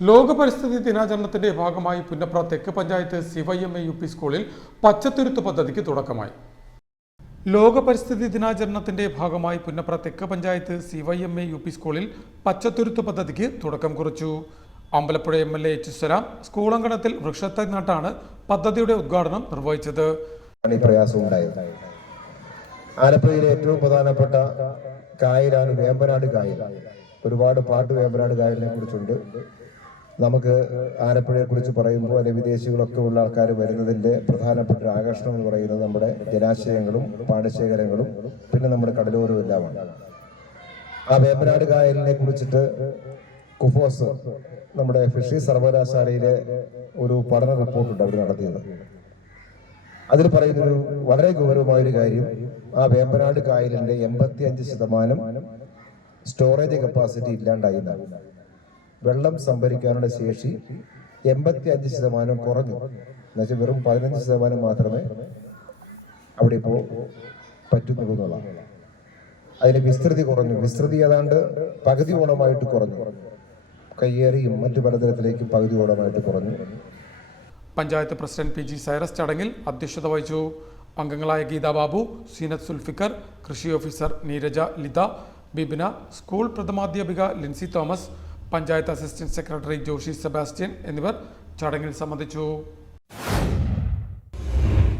ലോക പരിസ്ഥിതി ദിനാചരണത്തിന്റെ ഭാഗമായി പുന്നപ്ര തെക്ക് പഞ്ചായത്ത് CYMA UP സ്കൂളിൽ പച്ചത്തുരുത്ത് പദ്ധതിക്ക് തുടക്കമായി. ലോക പരിസ്ഥിതി ദിനാചരണത്തിന്റെ ഭാഗമായി പുന്നപ്ര തെക്ക് പഞ്ചായത്ത് CYMA UP സ്കൂളിൽ പച്ചത്തുരുത്ത് പദ്ധതിക്ക് തുടക്കം കുറിച്ചു. Ambalappuzha MLA H. സലാം സ്കൂൾ അങ്കണത്തിൽ വൃക്ഷത്തൈ നട്ടാണ് പദ്ധതിയുടെ ഉദ്ഘാടനം നിർവഹിച്ചത്. ആലപ്പുഴയിലെ ഏറ്റവും പ്രധാനപ്പെട്ട കായലാണ് വേമ്പനാട് കായൽ. ഒരുപാട് പാട്ട് വേമ്പനാട് കായലിനെ കുറിച്ചുണ്ട്. നമുക്ക് ആലപ്പുഴയെ കുറിച്ച് പറയുമ്പോൾ അല്ലെങ്കിൽ വിദേശികളൊക്കെ ഉള്ള ആൾക്കാർ വരുന്നതിന്റെ പ്രധാനപ്പെട്ട ആകർഷണം എന്ന് പറയുന്നത് നമ്മുടെ ജലാശയങ്ങളും പാടശേഖരങ്ങളും പിന്നെ നമ്മുടെ കടലോരവും എല്ലാമാണ്. ആ വേമ്പനാട് കായലിനെ കുറിച്ചിട്ട് കുഫോസ് നമ്മുടെ ഫിഷറീസ് സർവകലാശാലയിലെ ഒരു പഠന റിപ്പോർട്ടുണ്ട് അവർ നടത്തിയത്. അതിൽ പറയുന്നൊരു വളരെ ഗൗരവമായൊരു കാര്യം, ആ വേമ്പനാട് കായലിന്റെ 85% സ്റ്റോറേജ് കപ്പാസിറ്റി ഇല്ലാണ്ടായി. വെള്ളം സംഭരിക്കാനുള്ള ശേഷി 85% കുറഞ്ഞു. എന്നുവെച്ചാൽ വെറും 15% മാത്രമേ അവിടെ ഇപ്പോൾ പറ്റുന്നുള്ളൂ എന്നുള്ളതാണ്. അതിന് വിസ്തൃതി കുറഞ്ഞു. വിസ്തൃതി ഏതാണ്ട് പകുതിയോളമായിട്ട് കുറഞ്ഞു. കയ്യേറിയും മറ്റു പലതരത്തിലേക്കും പകുതിയോളമായിട്ട് കുറഞ്ഞു. പഞ്ചായത്ത് പ്രസിഡന്റ് PG സൈറസ് ചടങ്ങിൽ അധ്യക്ഷത വഹിച്ചു. അംഗങ്ങളായ ഗീതാ ബാബു, സീനത്ത് സുൽഫിക്കർ, കൃഷി ഓഫീസർ നീരജ ലിത, ബിബിന, സ്കൂൾ പ്രഥമാധ്യാപിക ലിൻസി തോമസ്, പഞ്ചായത്ത് അസിസ്റ്റന്റ് സെക്രട്ടറി ജോഷി സെബാസ്റ്റ്യൻ എന്നിവർ ചടങ്ങിൽ സംബന്ധിച്ചു.